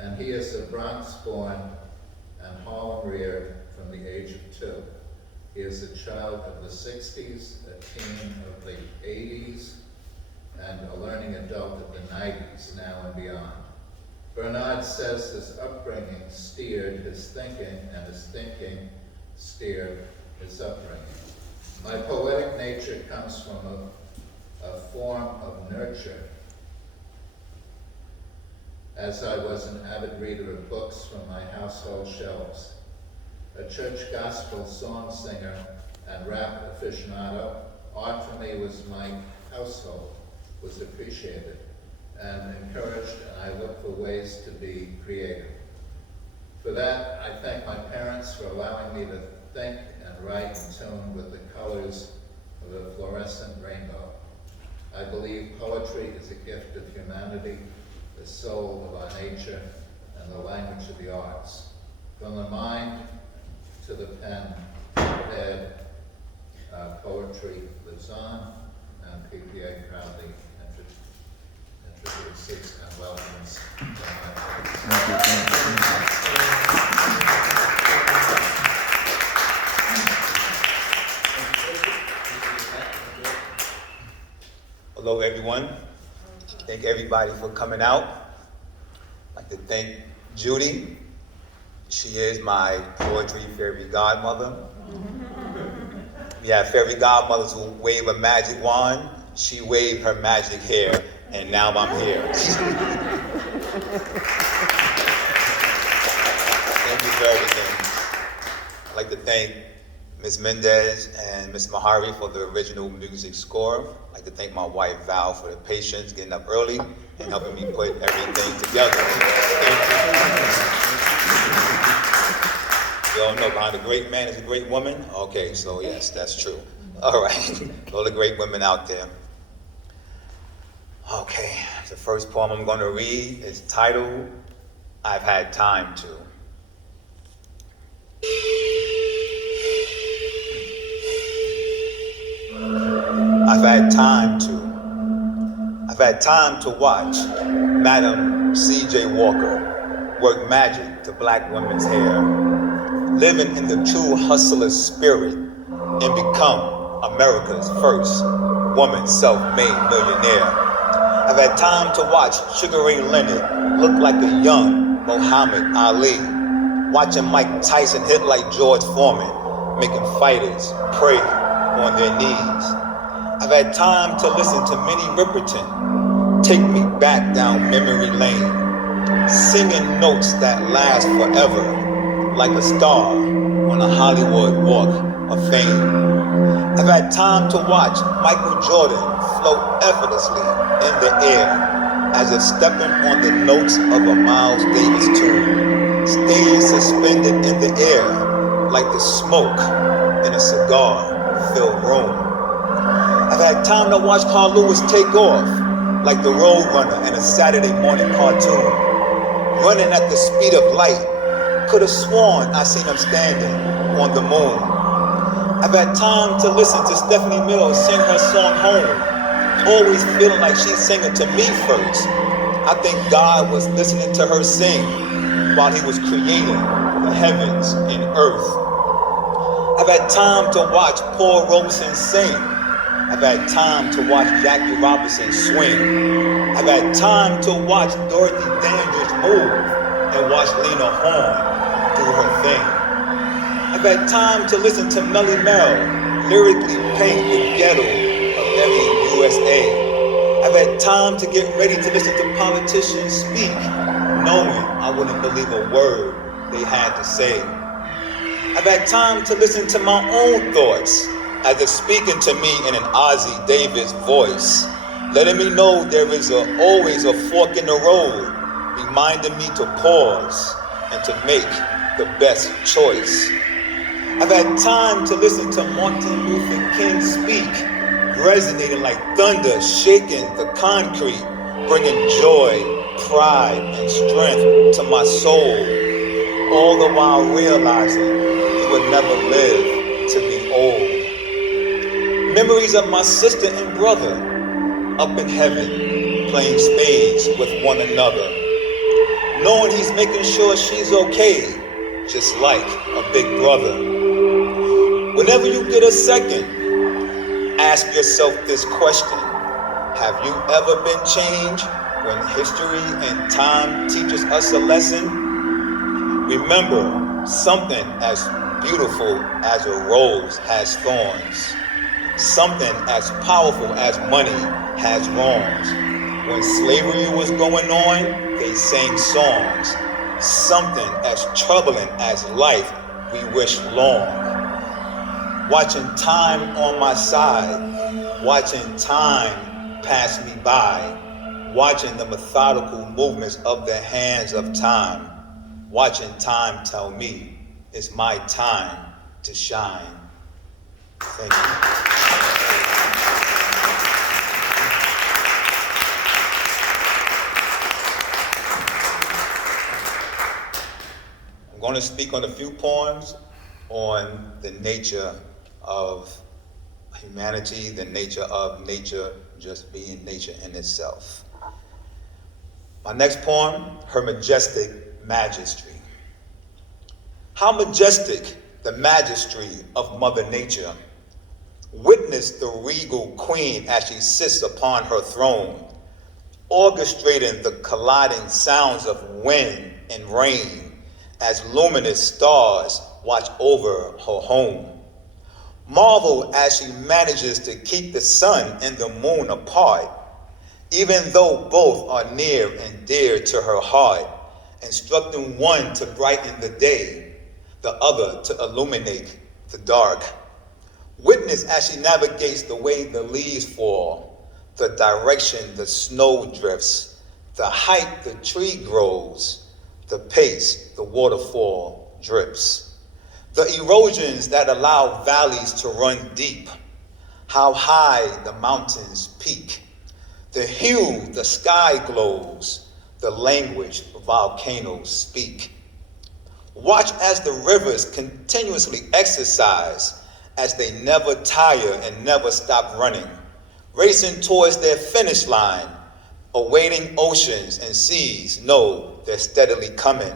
and he is a Bronx-born and Harlem-reared from the age of 2. He is a child of the 60s, a teen of the 80s, and a learning adult of the 90s, now and beyond. Bernard says his upbringing steered his thinking, and his thinking steered his upbringing. My poetic nature comes from a form of nurture, as I was an avid reader of books from my household shelves. A church gospel song singer and rap aficionado, art for me was my household, was appreciated and encouraged, and I look for ways to be creative. For that, I thank my parents for allowing me to think and write in tune with the colors of a fluorescent rainbow. I believe poetry is a gift of humanity, the soul of our nature, and the language of the arts. From the mind to the pen, prepared poetry lives on, and PPA proudly introduces and welcomes. Hello, everyone. Thank everybody for coming out. I'd like to thank Judy. She is my poetry fairy godmother. We have fairy godmothers who wave a magic wand. She waved her magic hair, and now I'm here. Thank you for everything. I'd like to thank Ms. Mendez and Ms. Mahari for the original music score. I'd like to thank my wife, Val, for the patience, getting up early and helping me put everything together. You all know behind a great man is a great woman? Okay, so yes, that's true. All right, all the great women out there. Okay, the first poem I'm going to read is titled, I've Had Time To. I've had time to watch Madam C.J. Walker work magic to black women's hair, living in the true hustler's spirit and become America's first woman self-made millionaire. I've had time to watch Sugar Ray Leonard look like a young Muhammad Ali, watching Mike Tyson hit like George Foreman, making fighters pray on their knees. I've had time to listen to Minnie Riperton take me back down memory lane, singing notes that last forever, like a star on a Hollywood walk of fame. I've had time to watch Michael Jordan float effortlessly in the air, as if stepping on the notes of a Miles Davis tune, staying suspended in the air like the smoke in a cigar-filled room. I've had time to watch Carl Lewis take off like the Road Runner in a Saturday morning cartoon, running at the speed of light. Could have sworn I seen him standing on the moon. I've had time to listen to Stephanie Mills sing her song Home, always feeling like she's singing to me first. I think God was listening to her sing while he was creating the heavens and earth. I've had time to watch Paul Robeson sing. I've had time to watch Jackie Robinson swing. I've had time to watch Dorothy Dandridge move and watch Lena Horne do her thing. I've had time to listen to Melly Mel lyrically paint the ghetto of every USA. I've had time to get ready to listen to politicians speak, knowing I wouldn't believe a word they had to say. I've had time to listen to my own thoughts, as if speaking to me in an Ozzie Davis voice, letting me know there is always a fork in the road, reminding me to pause and to make the best choice. I've had time to listen to Martin Luther King speak, resonating like thunder, shaking the concrete, bringing joy, pride, and strength to my soul, all the while realizing he would never live to be old. Memories of my sister and brother up in heaven, playing spades with one another. knowing he's making sure she's okay, just like a big brother. Whenever you get a second, ask yourself this question. Have you ever been changed when history and time teaches us a lesson? Remember, something as beautiful as a rose has thorns. Something as powerful as money has wrongs. When slavery was going on, they sang songs. Something as troubling as life we wish long. Watching time on my side, watching time pass me by, watching the methodical movements of the hands of time, watching time tell me it's my time to shine. Thank you. I'm going to speak on a few poems on the nature of humanity, the nature of nature just being nature in itself. My next poem, Her Majestic Majesty. How majestic the majesty of Mother Nature. Witness the regal queen as she sits upon her throne, orchestrating the colliding sounds of wind and rain as luminous stars watch over her home. Marvel as she manages to keep the sun and the moon apart, even though both are near and dear to her heart, instructing one to brighten the day, the other to illuminate the dark. Witness as she navigates the way the leaves fall, the direction the snow drifts, the height the tree grows, the pace the waterfall drips, the erosions that allow valleys to run deep, how high the mountains peak, the hue the sky glows, the language volcanoes speak. Watch as the rivers continuously exercise, as they never tire and never stop running, racing towards their finish line, awaiting oceans and seas know they're steadily coming.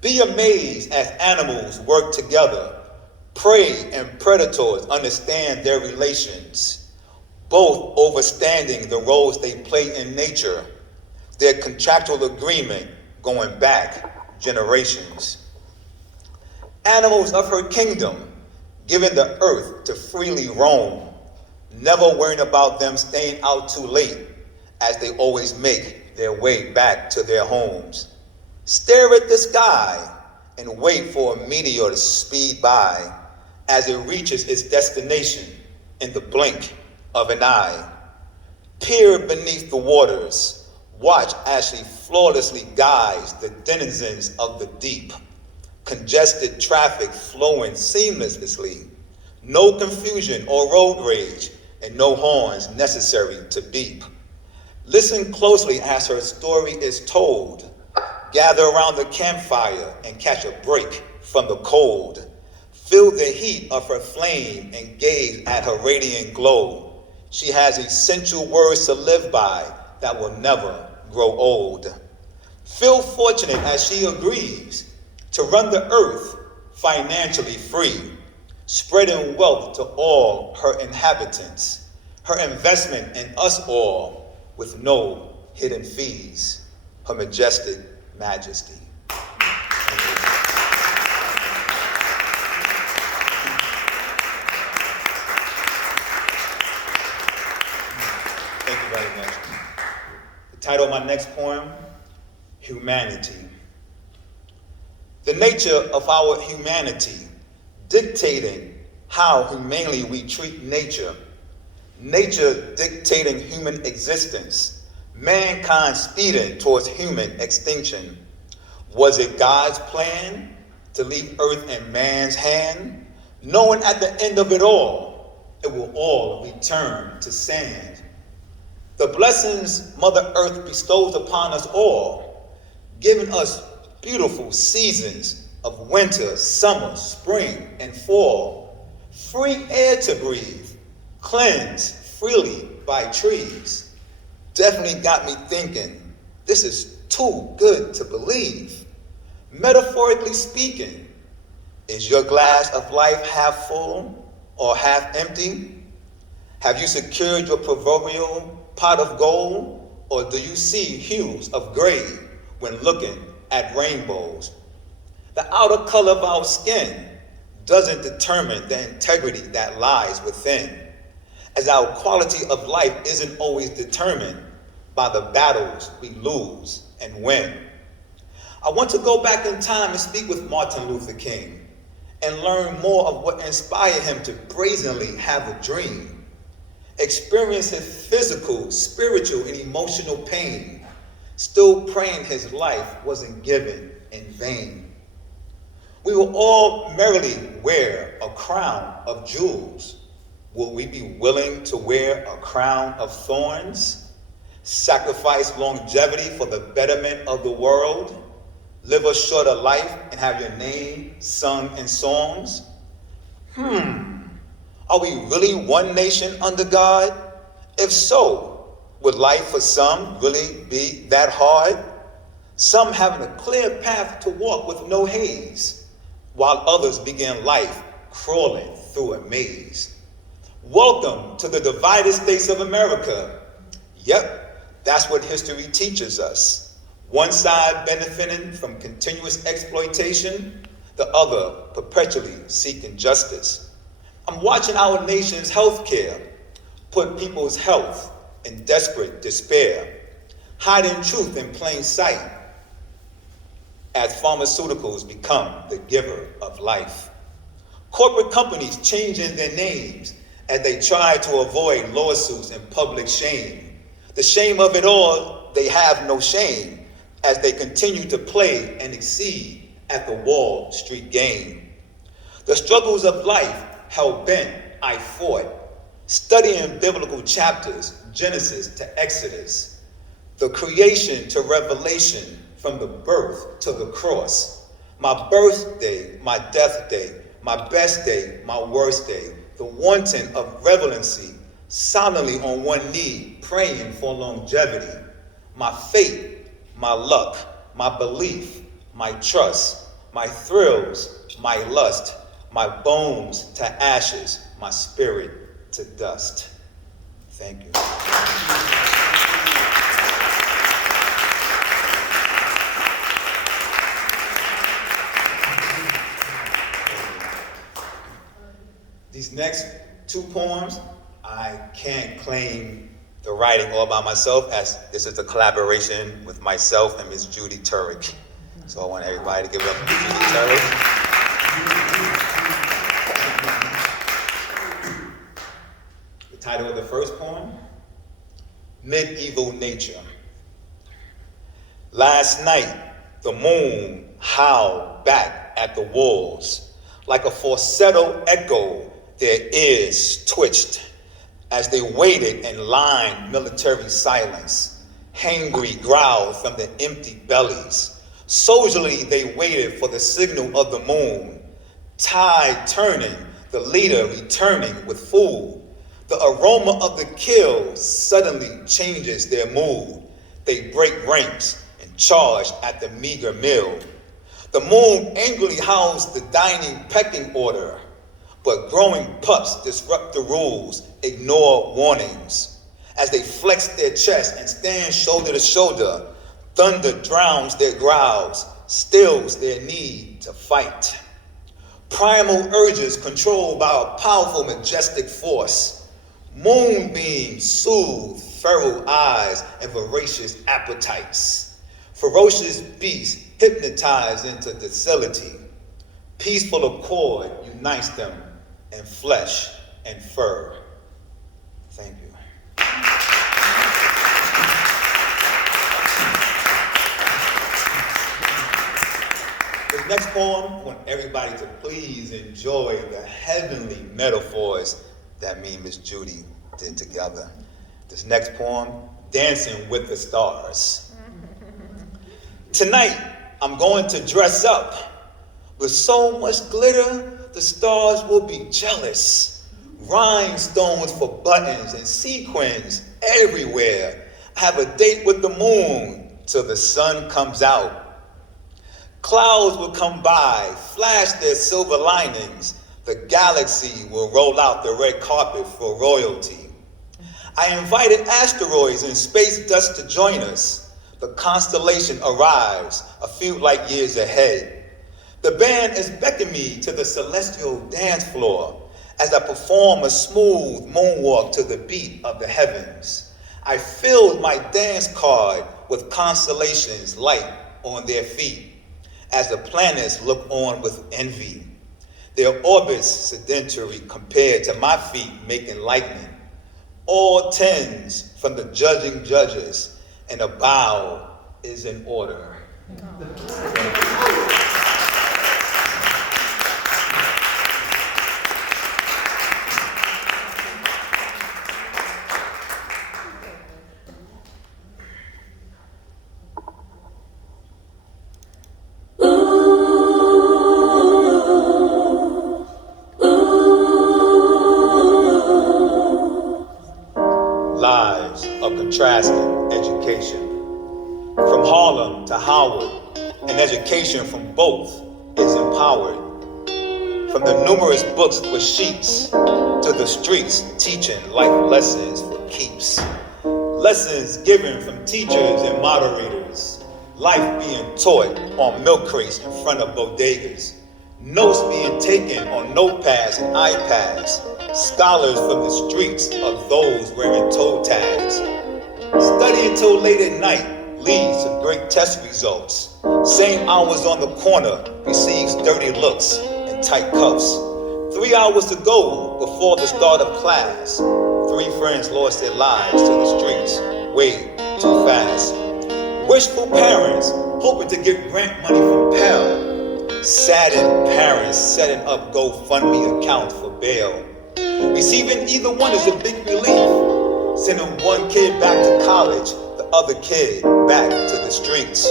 Be amazed as animals work together. Prey and predators understand their relations, both overstanding the roles they play in nature, their contractual agreement going back generations. Animals of her kingdom, given the earth to freely roam, never worrying about them staying out too late, as they always make their way back to their homes. Stare at the sky and wait for a meteor to speed by as it reaches its destination in the blink of an eye. Peer beneath the waters, watch as she flawlessly guides the denizens of the deep. Congested traffic flowing seamlessly, no confusion or road rage, and no horns necessary to beep. Listen closely as her story is told. Gather around the campfire and catch a break from the cold. Feel the heat of her flame and gaze at her radiant glow. She has essential words to live by that will never grow old. Feel fortunate as she agrees to run the earth financially free, spreading wealth to all her inhabitants, her investment in us all with no hidden fees. Her Majestic Majesty. Thank you very much. The title of my next poem, Humanity. The nature of our humanity dictating how humanely we treat nature. Nature dictating human existence. Mankind speeding towards human extinction. Was it God's plan to leave earth in man's hand, knowing at the end of it all, it will all return to sand? The blessings Mother Earth bestows upon us all, giving us beautiful seasons of winter, summer, spring, and fall. Free air to breathe, cleansed freely by trees. Definitely got me thinking, this is too good to believe. Metaphorically speaking, is your glass of life half full or half empty? Have you secured your proverbial pot of gold, or do you see hues of gray when looking at rainbows? The outer color of our skin doesn't determine the integrity that lies within, as our quality of life isn't always determined by the battles we lose and win. I want to go back in time and speak with Martin Luther King and learn more of what inspired him to brazenly have a dream, experience his physical, spiritual, and emotional pain, still praying his life wasn't given in vain. We will all merrily wear a crown of jewels. Will we be willing to wear a crown of thorns? Sacrifice longevity for the betterment of the world? Live a shorter life and have your name sung in songs? Are we really one nation under God? If so, would life for some really be that hard? Some having a clear path to walk with no haze, while others begin life crawling through a maze. Welcome to the divided states of America. Yep, that's what history teaches us. One side benefiting from continuous exploitation, the other perpetually seeking justice. I'm watching our nation's healthcare put people's health in desperate despair, hiding truth in plain sight as pharmaceuticals become the giver of life. Corporate companies changing their names as they try to avoid lawsuits and public shame. The shame of it all, they have no shame as they continue to play and exceed at the Wall Street game. The struggles of life, hell-bent, I fought, studying biblical chapters, Genesis to Exodus, the creation to Revelation, from the birth to the cross. My birthday, my death day, my best day, my worst day, the wanting of relevancy, solemnly on one knee, praying for longevity. My fate, my luck, my belief, my trust, my thrills, my lust, my bones to ashes, my spirit to dust. Thank you. These next two poems, I can't claim the writing all by myself, as this is a collaboration with myself and Ms. Judy Turek. So I want everybody to give it up for Judy Turek. The title of the first poem, Medieval Nature. Last night, the moon howled back at the walls like a falsetto echo. Their ears twitched as they waited in lined military silence. Hangry growled from their empty bellies. Soldierly they waited for the signal of the moon. Tide turning, the leader returning with food. The aroma of the kill suddenly changes their mood. They break ranks and charge at the meager meal. The moon angrily howls the dining pecking order. But growing pups disrupt the rules, ignore warnings. As they flex their chest and stand shoulder to shoulder, thunder drowns their growls, stills their need to fight. Primal urges controlled by a powerful, majestic force. Moonbeams soothe feral eyes and voracious appetites. Ferocious beasts hypnotize into docility. Peaceful accord unites them in flesh and fur. Thank you. This next poem, I want everybody to please enjoy the heavenly metaphors that me and Miss Judy did together. This next poem, Dancing with the Stars. Tonight, I'm going to dress up with so much glitter, the stars will be jealous. Rhinestones for buttons and sequins everywhere. I have a date with the moon. till the sun comes out. Clouds will come by, flash their silver linings. The galaxy will roll out the red carpet for royalty. I invited asteroids and space dust to join us. The constellation arrives a few light years ahead. The band is beckoning me to the celestial dance floor as I perform a smooth moonwalk to the beat of the heavens. I filled my dance card with constellations light on their feet as the planets look on with envy. Their orbits sedentary compared to my feet making lightning. All tens from the judging judges, and a bow is in order. Lives of contrasting education. From Harlem to Howard, an education from both is empowered. From the numerous books with sheets to the streets teaching life lessons for keeps. Lessons given from teachers and moderators. Life being taught on milk crates in front of bodegas. Notes being taken on notepads and iPads. Scholars from the streets of those wearing toe tags. Studying till late at night leads to great test results. Same hours on the corner receives dirty looks and tight cuffs. 3 hours to go before the start of class. 3 friends lost their lives to the streets way too fast. Wishful parents hoping to get grant money from Pell. Saddened parents setting up GoFundMe accounts for bail. Receiving either one is a big relief. Sending one kid back to college, the other kid back to the streets.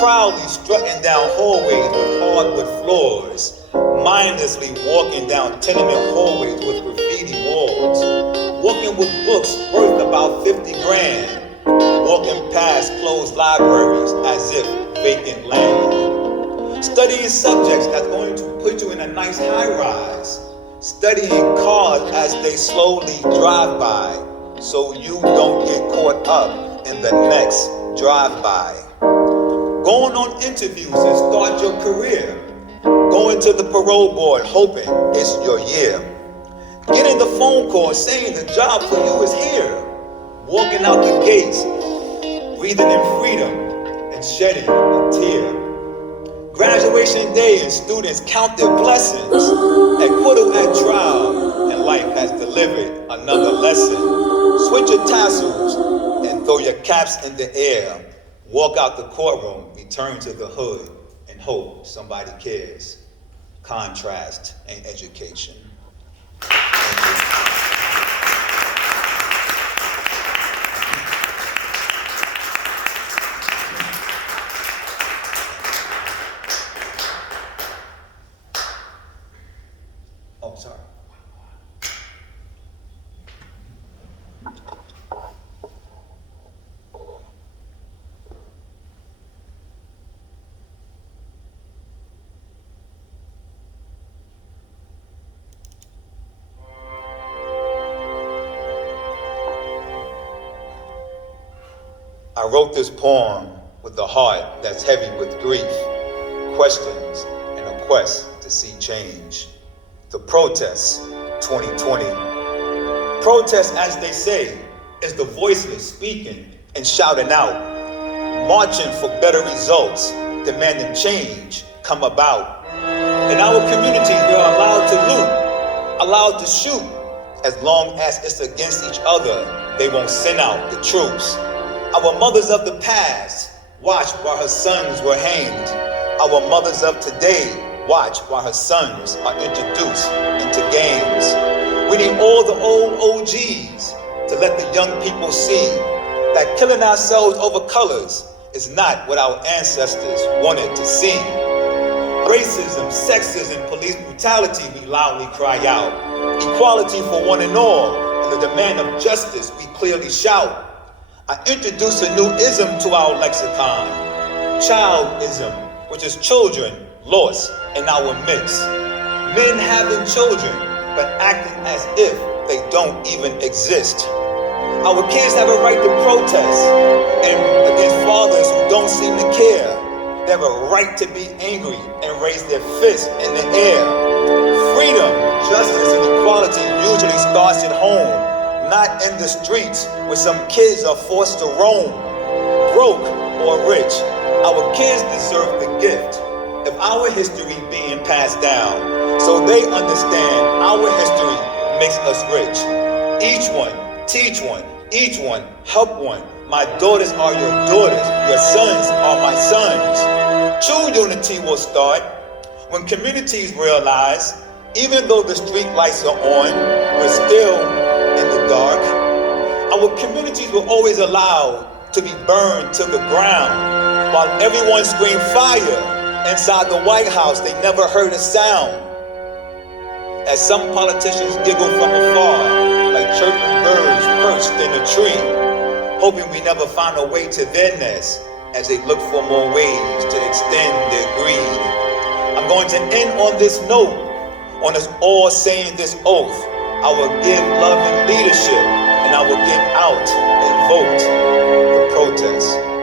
Proudly strutting down hallways with hardwood floors. Mindlessly walking down tenement hallways with graffiti walls. Walking with books worth about 50 grand. Walking past closed libraries as if vacant land. Studying subjects that's going to put you in a nice high rise. Studying cars as they slowly drive by, so you don't get caught up in the next drive-by. Going on interviews and start your career. Going to the parole board hoping it's your year. Getting the phone call saying the job for you is here. Walking out the gates, breathing in freedom and shedding a tear. Graduation day and students count their blessings. Acquittal at trial and life has delivered another lesson. Switch your tassels and throw your caps in the air. Walk out the courtroom, return to the hood and hope somebody cares. Contrast and education. Sorry. I wrote this poem with a heart that's heavy with grief, questions, and a quest to see change. The protest 2020. Protest, as they say, is the voiceless speaking and shouting out, marching for better results, demanding change come about. In our communities, we are allowed to loot, allowed to shoot. As long as it's against each other, they won't send out the troops. Our mothers of the past watched while her sons were hanged. Our mothers of today watch while her sons are introduced into games. We need all the old OGs to let the young people see that killing ourselves over colors is not what our ancestors wanted to see. Racism, sexism, police brutality, we loudly cry out. Equality for one and all, and the demand of justice, we clearly shout. I introduce a new ism to our lexicon, childism, which is children lost in our midst. Men having children, but acting as if they don't even exist. Our kids have a right to protest and against fathers who don't seem to care. They have a right to be angry and raise their fists in the air. Freedom, justice, and equality usually starts at home, not in the streets where some kids are forced to roam. Broke or rich, our kids deserve the gift of our history being passed down, so they understand our history makes us rich. Each one, teach one, each one, help one. My daughters are your daughters, your sons are my sons. True unity will start when communities realize, even though the street lights are on, we're still in the dark. Our communities were always allowed to be burned to the ground, while everyone screamed fire inside the White House. They never heard a sound. As some politicians giggle from afar, like chirping birds perched in a tree, hoping we never find a way to their nest as they look for more ways to extend their greed. I'm going to end on this note, on us all saying this oath. I will give love and leadership, and I will get out and vote the protest.